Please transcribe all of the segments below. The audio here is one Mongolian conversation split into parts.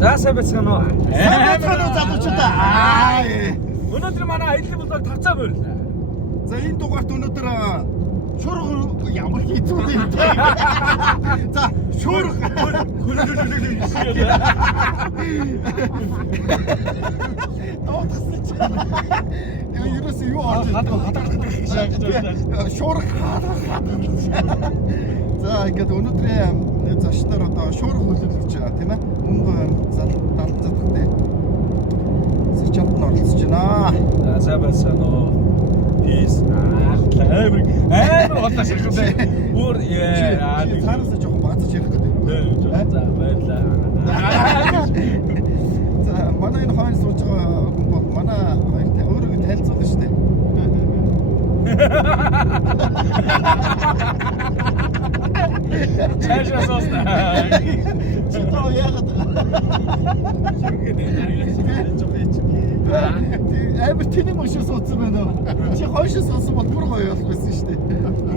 За сайн байцгаана уу? Сайн байцгаана уу залуучуудаа. Өнөөдөр манай аялал болдог тавцаа боллоо. За энэ дугаарт өнөөдөр шуурга ямар хийцүү юм бэ? За шуурга ерөөс юу орж шуурга. За ингээд өнөөдрийн зочноор одоо шуурга хөлөөлж байгаа тийм ээ. Мөнгө далд задахтай сэрчанд нь оролцож байна. За сайн байцгаана уу? Peace. Амар болоо ширхэнтэй. Өөр цаанаас жоохон бацаж ярих гэдэг. За баярлаа. За манай энэ хойно сууж байгаа хүн бол манай хоёртай өөрийгөө танилцуулна шүү дээ. Чаашаа соосна. Чи тоо яагаад амар тэний машин суудсан байна уу? Чи хойшоо суудсан бол бүр гоё болох байсан шүү дээ.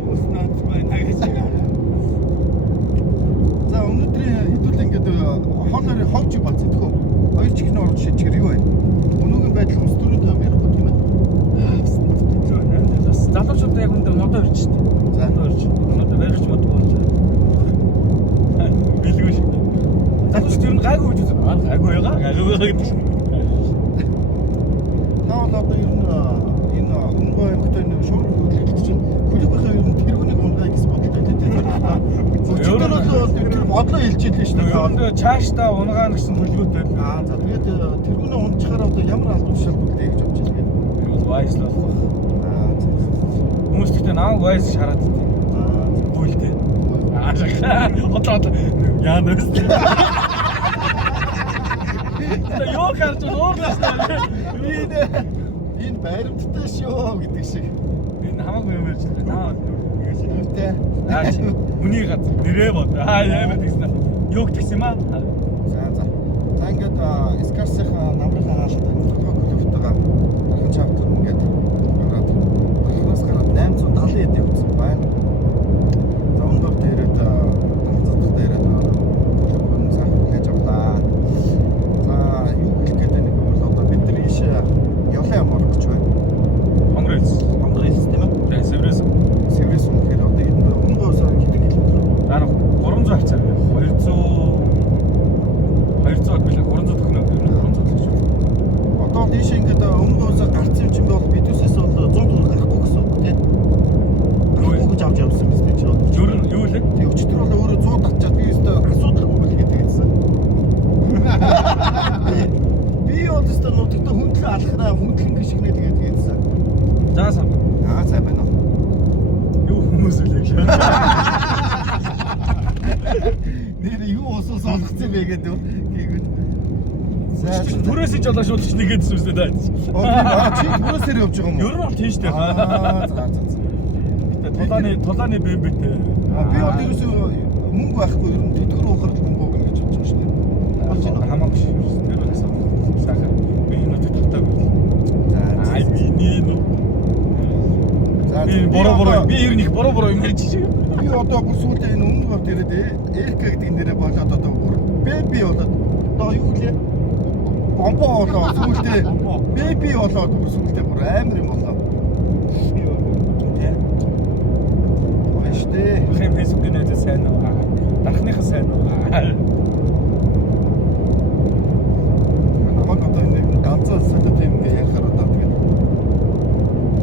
Хүмүүс наад байна гэж. За өнөөдрийн хэдүүл ингээд хоолоор ховж бац идэх үү? Хоёр чихний орж шийдчихэр юу вэ? Өнөөгийн байдал ус төрөнд юм ярихгүй тийм ээ. Залуучууд яг үндэ модоо ирж шүү дээ. За модоо ирж. Өнөөдөр барихч мод болж байна. Билгүй шүү дээ. Залуучууд ер нь гайгүй гэж үзэн. Гайгүй гэдэг чинь. Одоо ер нь энэ өнгөө аймагт энэ шуурга хөлөөлөлт чинь хөлөөгийнхөө ер нь тэргүүнийг унгай гэсэн бодолтой тийм. Ер нь тэр бодлоо хэлж ийлээ шүү дээ. Ер нь цаашдаа унгаана гэсэн хөлгөөтэй. За тэгээд тэргүүнээ унжихаар одоо ямар албан тушаалтай гэж бодож байна. Би бол вайс л болох. Хүмүүс гэхдээ наа вайс шараад дээ. Гүйлтэй. Одоо яанаас ёо харж уурлаа. Энэ байрамттай шүү гэдэг шиг. Энэ хамаагүй юм байж таа. Үүтэй. Үний газар нэрээ бод. Яамаа гэсэн. Юу гэсэн юм аа? За ингээд скарсынхаа намрынхаа хаалт төлөвтэйгээ дахин чавтар ингээд ороод ханаас гараад 870 хэд явцсан байна. За өндөр дээрээ танцдаг дээрээ хүн цаг хийж авлаа. За юу хэлэх гээд нэг бол одоо бид нар ийш явлаа юм орох гэж байна. Хонгорэлс Тийм ээ. Тэгээ Сэврэс үнэхээр одоо энэ өнгөөс хэдэн километр? дараа 300 хавцаа. 200 билээ 300 төгнө. 300 гэж байна. Одоо тийш ингээд өнгөөс гарцсан юм бол бидүүсээс бол 100 төгрөг гарахгүй гэсэн үг тийм. Гарахгүй гэж авч явсан биз дээ чи. Юу лээ? Тэг өчтөр бол өөрөө 100 татчаад би өстө асуудалгүй билгээд тэгсэн. Би өстө нутагтаа хүндлэн алхнаа хүндлэн гიშгнээ тэгээд тэгсэн. За сайн. Сайн байна уу? Юу хүмүүс үлээ. Нэр юу усус олгоцсон бэ гэдэг. Түрээс ич одоо шууд нэгэдсэн үстэй даа. Чи түрээсээр явж байгаа юм уу? Ер нь бол тийш дээ. Тулааны бэмбэтэй. Би бол ерөөсөө мөнгө байхгүй ер нь тэтгэр уухаар мөнгө өгнө гэж бодож шүү дээ. Болж байна. Хамаагүй шүү. Тэр үгээс сайхан. Би энэ өдөр татаагүй. Ай миний нөө. Би ер нь их бороо юм гэж чи. Би одоо бүр сүүлдээ энэ өмнө гот ирээд РК гэдэг нэрээ болоод одоо бүр бэби болоод одоо юу лээ? Бомбо болоод сүүлдээ бэби болоод бүр сүүлдээ бүр амар юм болоо. Баяштэй. Хэм фэйсбүүкийн үйл сайн уу? Дарахныхаа сайн уу? Намайг одоо нэг ганцхан сэтэт юм ярихаар одоо тэгээд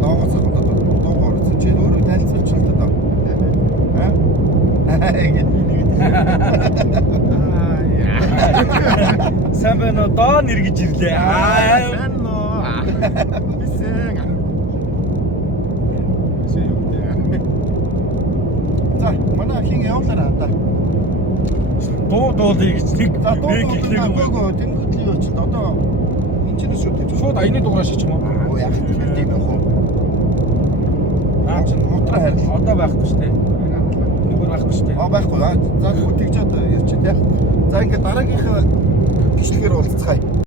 доогоос одоо доогоор чи өөрөө танилцуулж байна даа. Сайн байна уу? Доо нэр гэж ирлээ. Сайн уу? Бисэг. За, манай хин явлаа да. Дуулъя гэж нэг гоо тэнгуүтлийн очилд одоо энэ ч шууд шууд аяны дугаар шиж юм уу? Оо яг тийм байх уу? Чи мотроо харин Одоо байхгүй шүү дээ. Нүгээр байхгүй шүү дээ. Байхгүй. За тэгж одоо ярьчих тийм. За ингээд дараагийнхаа бичлэгээр уулзцгаая.